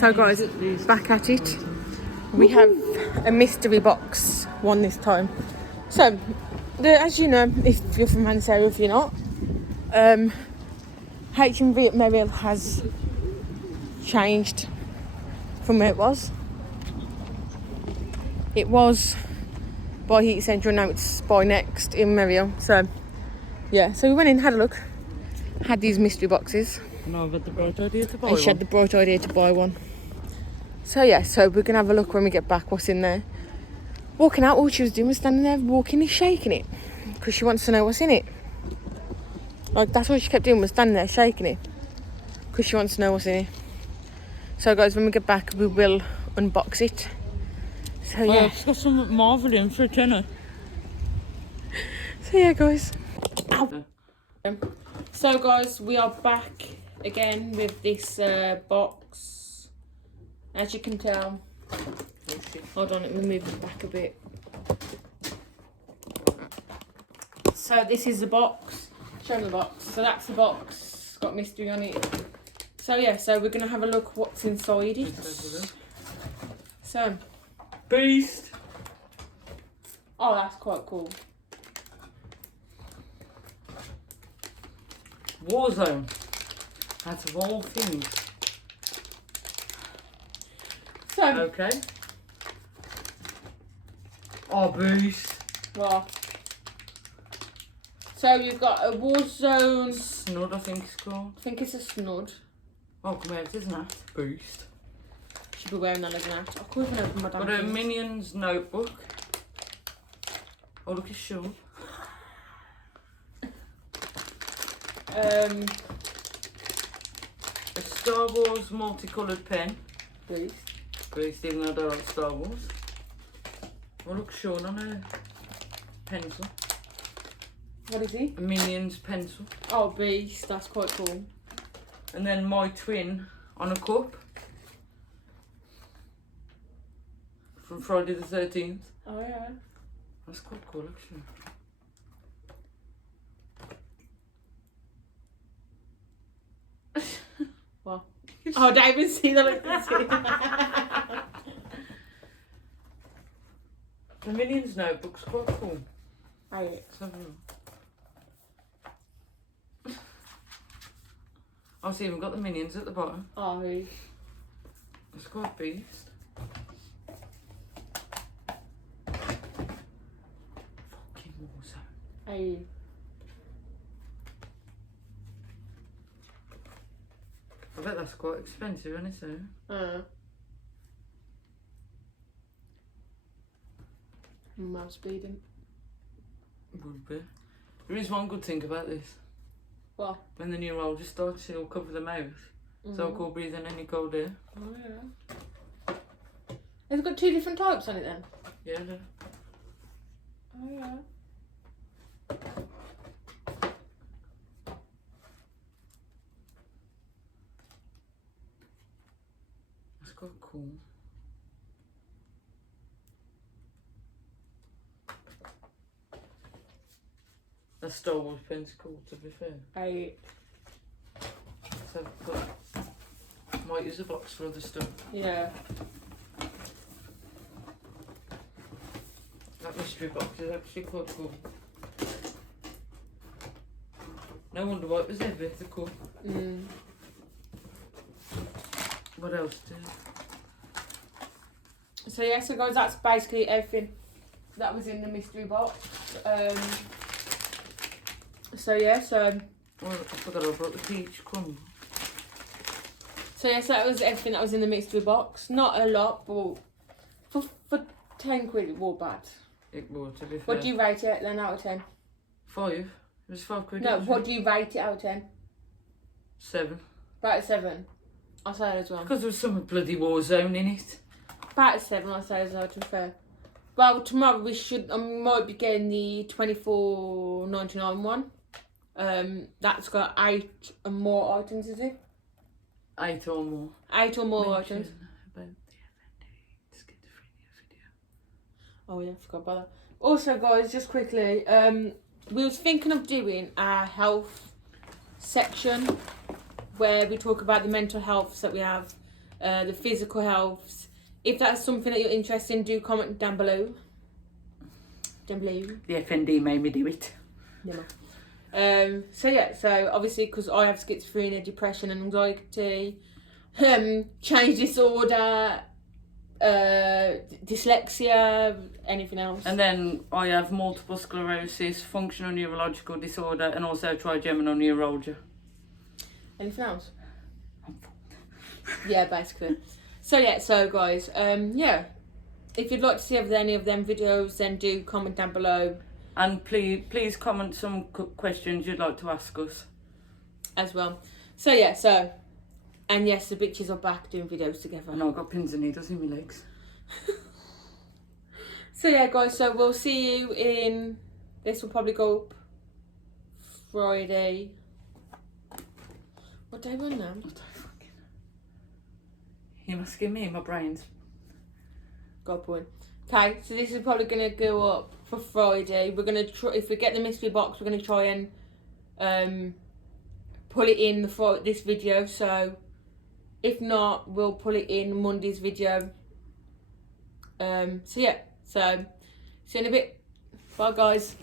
So guys, back at it. We have a mystery box one this time. So, as you know, if you're from Mansell, if you're not, HMV at Merrill has changed from where it was. It was by Heat Central, now it's by Next in Merrill. So, yeah, so we went in, had a look, had these mystery boxes. No, I've had the bright idea to buy And one. she had the bright idea to buy one. So yeah, so we're gonna have a look when we get back what's in there. Walking out, all she was doing was standing there walking and shaking it because she wants to know what's in it. Like, that's all she kept doing, was standing there shaking it because she wants to know what's in it. So guys, when we get back, we will unbox it. So yeah. It's got some Marvel in for a tenner. So yeah, guys. Ow. So guys, we are back again with this box. As you can tell, hold on, let me move it back a bit. So this is the box. Show me the box. So that's the box. It's got mystery on it. So yeah, so we're gonna have a look what's inside it. So, Beast. oh, that's quite cool. Warzone. That's of all things. So, Okay. Oh, Beast. well, so you've got a Warzone. Snud, I think it's called. I think it's a snud. Oh, come here, it isn't that? Boost. Should be wearing that like that. I can't even open my damn Got a things. Minions notebook. Oh, look, it's short. A Star Wars multicoloured pen. Please. Beast, even though I don't like Star Wars. Oh, look, Sean on a pencil. What is he? A Minions pencil. Oh, Beast. That's quite cool. And then my twin on a cup. From Friday the 13th. Oh, yeah. That's quite cool, actually. What? Oh, don't even see the look. The Minions notebook's quite cool. Right. Let's have a look. Oh, so you've got the Minions at the bottom. Oh, hey. It's quite Beast. Fucking Warzone. Hey. I bet that's quite expensive, isn't it, sir? Mouse bleeding. Would be. There is one good thing about this. What? When the neurologist starts, he'll cover the mouth. So I can't breathe in any cold air. Oh, yeah. Has it got two different types on it then? Yeah, yeah. Oh, yeah. That's quite cool. That Star Wars pen's cool, to be fair. Hey. So I've got, might use a box for other stuff. Yeah. That mystery box is actually quite cool. No wonder why it was heavy, the cup. What else do? So yeah, so guys, that's basically everything that was in the mystery box. So yeah, so Well, I forgot about the peach crumble. so yeah, so that was everything that was in the mystery box. Not a lot, but for 10 quid it was bad. It was, to be fair. What do you rate it then out of 10? 5? It was 5 quid. No, what do you rate it out of 10? 7. About a 7. I'll say that as well. Because there was some bloody war zone in it. About a 7, I'll say as well, to be fair. Well, tomorrow we might be getting the $24.99 one. That's got 8 and more items, is it? 8 or more. 8 or more Mention items. about the FND schizophrenia video. Oh yeah, I forgot about that. Also guys, just quickly, we was thinking of doing a health section where we talk about the mental healths that we have, the physical healths. If that's something that you're interested in, do comment down below. Down below. The FND made me do it. Yeah. So yeah, so obviously because I have schizophrenia, depression and anxiety, change disorder, dyslexia, anything else. And then I have multiple sclerosis, functional neurological disorder, and also trigeminal neuralgia. Anything else? Yeah, basically. So yeah, so guys, yeah, if you'd like to see any of them videos, then do comment down below. And please comment some questions you'd like to ask us. As well. So yeah, so, and yes, the bitches are back doing videos together. And I've got pins and needles in my legs. So yeah guys, so we'll see you in, this will probably go up Friday. What day we're on now? You must give me my brains. God point. Okay, so this is probably going to go up for Friday. We're going to try, if we get the mystery box, we're going to try and put it in this video. So if not, we'll put it in Monday's video. So yeah, so see you in a bit. Bye guys.